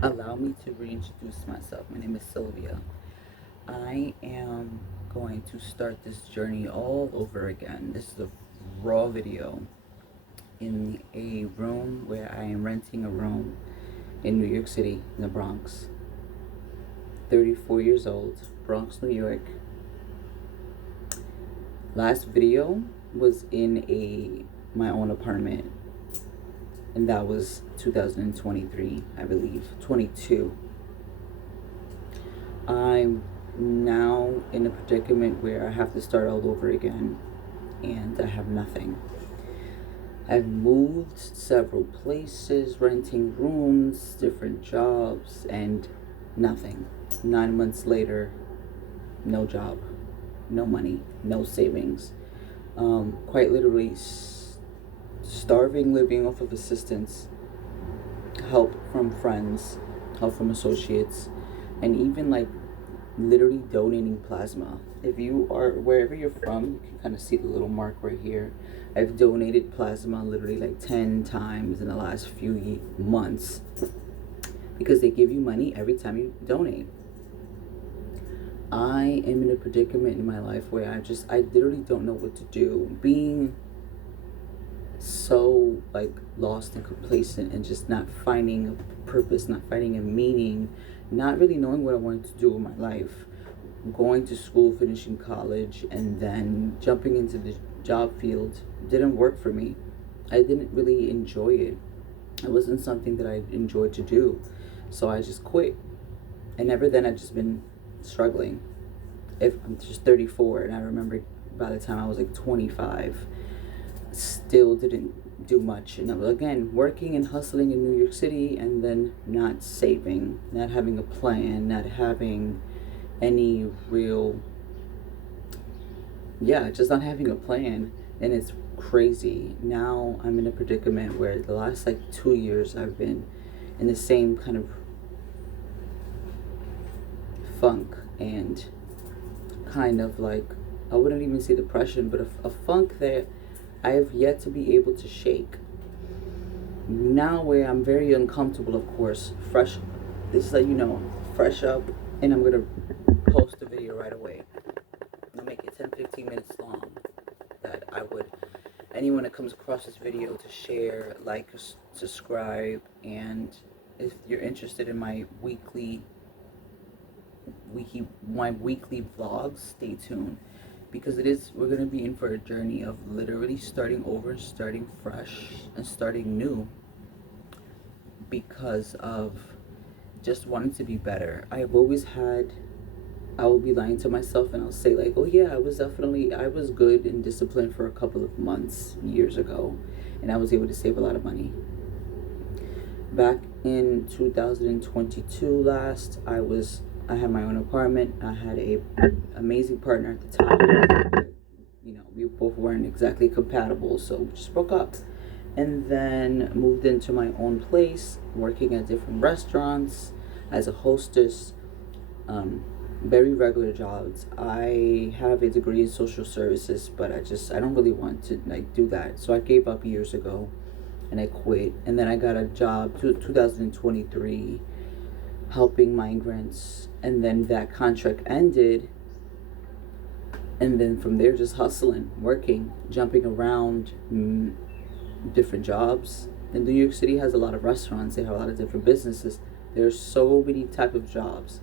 Allow me to reintroduce myself. My name is Sylvia. I am going to start this journey all over again. This is a raw video in a room where I am renting a room in New York City, in the Bronx. 34 years old, Bronx, New York. Last video was in my own apartment, and that was 2023, I believe, 22. I'm now in a predicament where I have to start all over again, and I have nothing. I've moved several places, renting rooms, different jobs, and nothing. 9 months later, no job, no money, no savings. Quite literally starving, living off of assistance, help from friends, help from associates, and even like literally donating plasma. If you are wherever you're from, you can kind of see the little mark right here. I've donated plasma literally like 10 times in the last few months because they give you money every time you donate. I am in a predicament in my life where I literally don't know what to do. Being so like lost and complacent and just not finding a purpose, not finding a meaning, not really knowing what I wanted to do in my life. Going to school, finishing college, and then jumping into the job field didn't work for me. I didn't really enjoy it. It wasn't something that I enjoyed to do. So I just quit. And ever then I've just been struggling. If I'm just 34, and I remember by the time I was like 25, still didn't do much. And I was again working and hustling in New York City, and then not saving, not having a plan, not having any real, just not having a plan. And it's crazy. Now I'm in a predicament where the last like 2 years I've been in the same kind of funk, and kind of like, I wouldn't even say depression, but a funk that I have yet to be able to shake. Now where I'm very uncomfortable, of course, this is like, fresh up, and I'm gonna post a video right away. I'm gonna make it 10-15 minutes long, that I would, anyone that comes across this video, to share, like, subscribe, and if you're interested in my weekly vlogs, stay tuned, because we're going to be in for a journey of literally starting over, starting fresh, and starting new, because of just wanting to be better. I will be lying to myself, and I'll say like, oh yeah, I was good and disciplined for a couple of months years ago, and I was able to save a lot of money. Back in 2022 I had my own apartment. I had a amazing partner at the time. We both weren't exactly compatible, so we just broke up. And then moved into my own place, working at different restaurants as a hostess. Very regular jobs. I have a degree in social services, but I don't really want to like do that. So I gave up years ago, and I quit. And then I got a job 2023 helping migrants, and then that contract ended, and then from there just hustling, working, jumping around, different jobs. And New York City has a lot of restaurants. They have a lot of different businesses. There's so many type of jobs,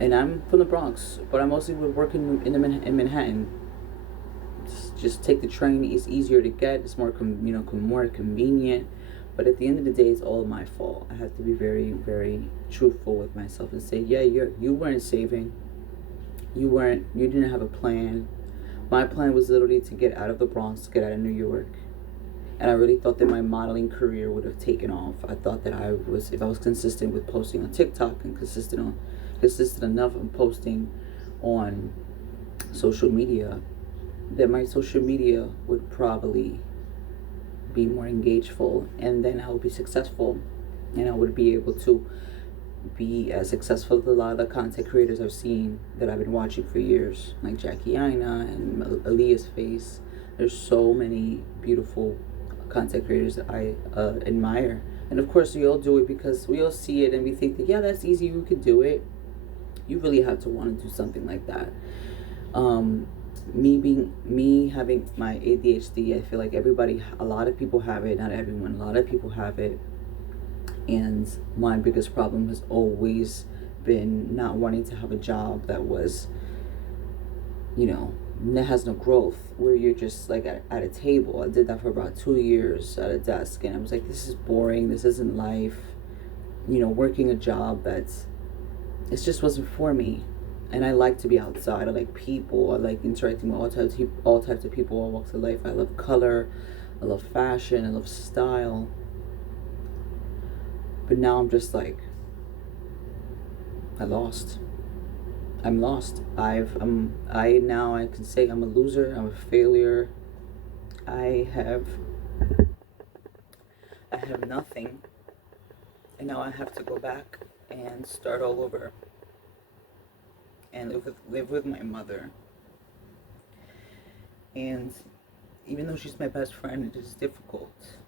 and I'm from the Bronx, but I mostly would work in Manhattan. Just take the train. It's easier to get. It's more more convenient. But at the end of the day, it's all my fault. I have to be very, very truthful with myself and say, yeah, you weren't saving. You didn't have a plan. My plan was literally to get out of the Bronx, to get out of New York. And I really thought that my modeling career would have taken off. I thought that if I was consistent with posting on TikTok, and consistent enough in posting on social media, that my social media would probably be more engageful, and then I would be successful, and I would be able to be as successful as a lot of the content creators I've seen that I've been watching for years, like Jackie Aina and Aaliyah's Face. There's so many beautiful content creators that I admire And of course, we all do it because we all see it and we think that, yeah, that's easy, we could do it. You really have to want to do something like that. Me having my ADHD, I feel like a lot of people have it, not everyone, a lot of people have it. And my biggest problem has always been not wanting to have a job that was, that has no growth, where you're just like at a table. I did that for about 2 years at a desk, and I was like, this is boring, this isn't life. Working a job it just wasn't for me. And I like to be outside. I like people. I like interacting with all types of people, all walks of life. I love color. I love fashion. I love style. But now I'm just like, I'm lost. I can say I'm a loser. I'm a failure. I have nothing, and now I have to go back and start all over and live with my mother. And even though she's my best friend, it is difficult,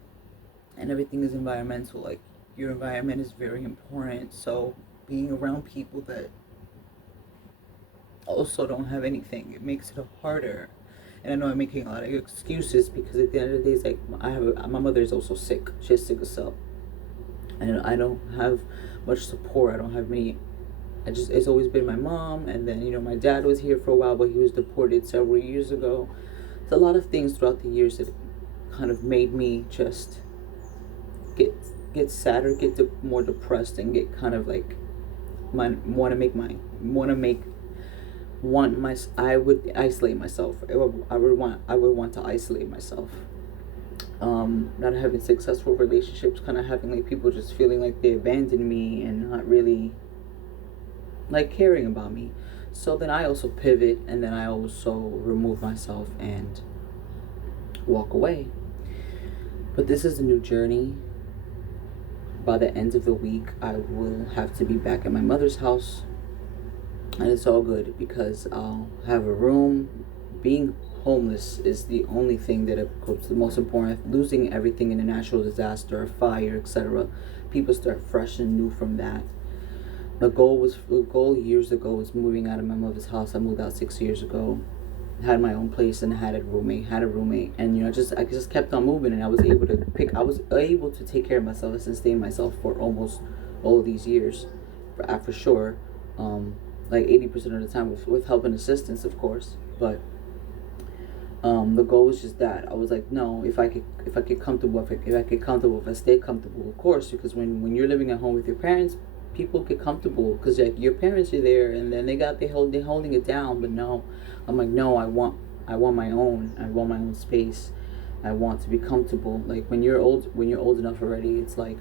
and everything is environmental. Like, your environment is very important. So being around people that also don't have anything, it makes it harder. And I know I'm making a lot of excuses, because at the end of the day, it's like, my mother is also sick. She's sick as cell, and I don't have much support. I don't have many. It's always been my mom, and then my dad was here for a while, but he was deported several years ago. So a lot of things throughout the years that kind of made me just get sadder, more depressed, and get kind of like I would isolate myself. I would want to isolate myself. Not having successful relationships, kind of having like people just feeling like they abandoned me and not really like caring about me. So then I also pivot, and then I also remove myself and walk away. But this is a new journey. By the end of the week, I will have to be back at my mother's house, and it's all good because I'll have a room. Being homeless is the only thing that is the most important. Losing everything in a natural disaster, a fire, etc. People start fresh and new from that. The goal years ago was moving out of my mother's house. I moved out 6 years ago. Had my own place and had a roommate, and I just kept on moving, and I was able to take care of myself and sustain myself for almost all of these years, for sure. Like 80% of the time with help and assistance, of course. But the goal was just that. I was like, no, if I get comfortable, if I stay comfortable, of course, because when you're living at home with your parents, people get comfortable because like your parents are there, and then they're holding it down. But no, I'm like, no, I want my own space. I want to be comfortable. Like when you're old enough already, it's like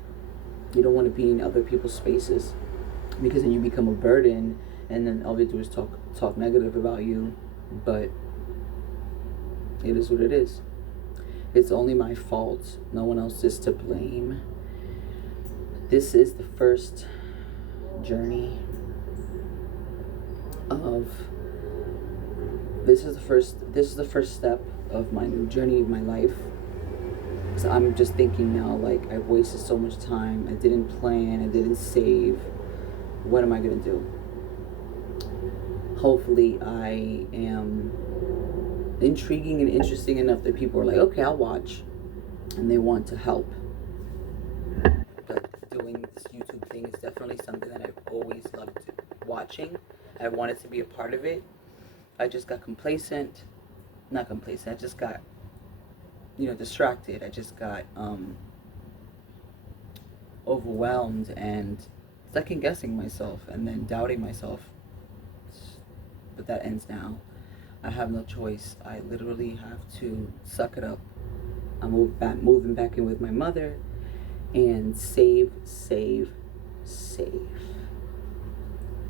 you don't want to be in other people's spaces, because then you become a burden, and then all they do is talk negative about you. But it is what it is. It's only my fault. No one else is to blame. This is the first journey of this is the first step of my new journey of my life. So I'm just thinking now, like, I've wasted so much time. I didn't plan, I didn't save. What am I gonna do? Hopefully I am intriguing and interesting enough that people are like, okay, I'll watch, and they want to help. But doing this YouTube thing is definitely something that I've always loved watching. I wanted to be a part of it. I just got not complacent, I just got distracted. I just got overwhelmed and second guessing myself, and then doubting myself. But that ends now. I have no choice. I literally have to suck it up. I'm moving back in with my mother, and save.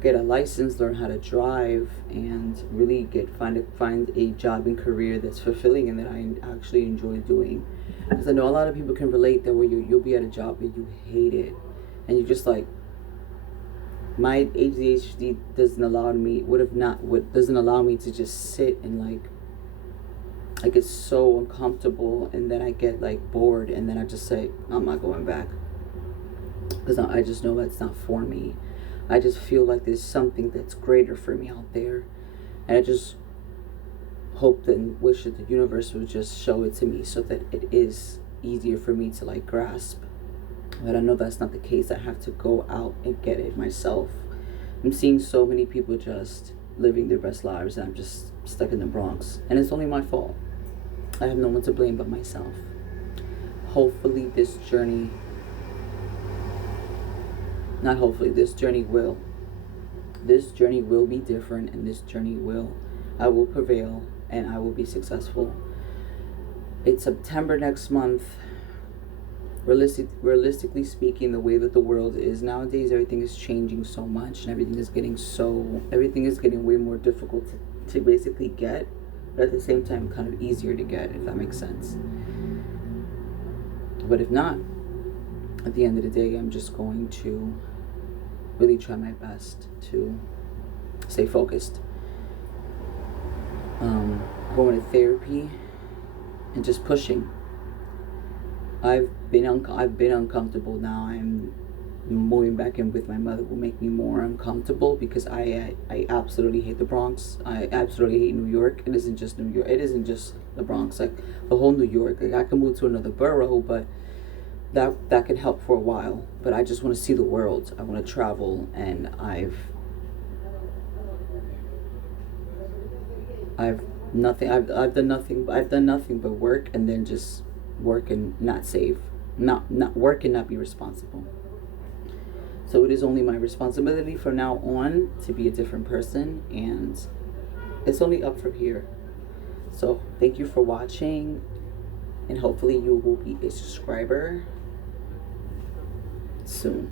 Get a license, learn how to drive, and really find a job and career that's fulfilling and that I actually enjoy doing. Because I know a lot of people can relate that where you'll be at a job and you hate it, and you just like, my ADHD doesn't allow me to just sit and like I get so uncomfortable, and then I get like bored, and then I just say, I'm not going back. because I just know that's not for me. I just feel like there's something that's greater for me out there, and I just hope and wish that the universe would just show it to me so that it is easier for me to like grasp. But I know that's not the case. I have to go out and get it myself. I'm seeing so many people just living their best lives, and I'm just stuck in the Bronx, and it's only my fault. I have no one to blame but myself. Hopefully this journey, not hopefully, this journey will be different, and I will prevail, and I will be successful. It's September next month. Realistically speaking, the way that the world is nowadays, everything is changing so much, and everything is getting way more difficult to basically get, but at the same time kind of easier to get, if that makes sense. But if not, at the end of the day, I'm just going to really try my best to stay focused. Going to therapy and just pushing. I've been uncomfortable now. I'm moving back in with my mother will make me more uncomfortable, because I absolutely hate the Bronx. I absolutely hate New York. It isn't just New York. It isn't just the Bronx. Like the whole New York. Like I can move to another borough, but that can help for a while. But I just want to see the world. I want to travel, and I've done nothing but work, and then just work and not save, not work and not be responsible. So it is only my responsibility from now on to be a different person, and it's only up from here. So thank you for watching, and hopefully you will be a subscriber soon.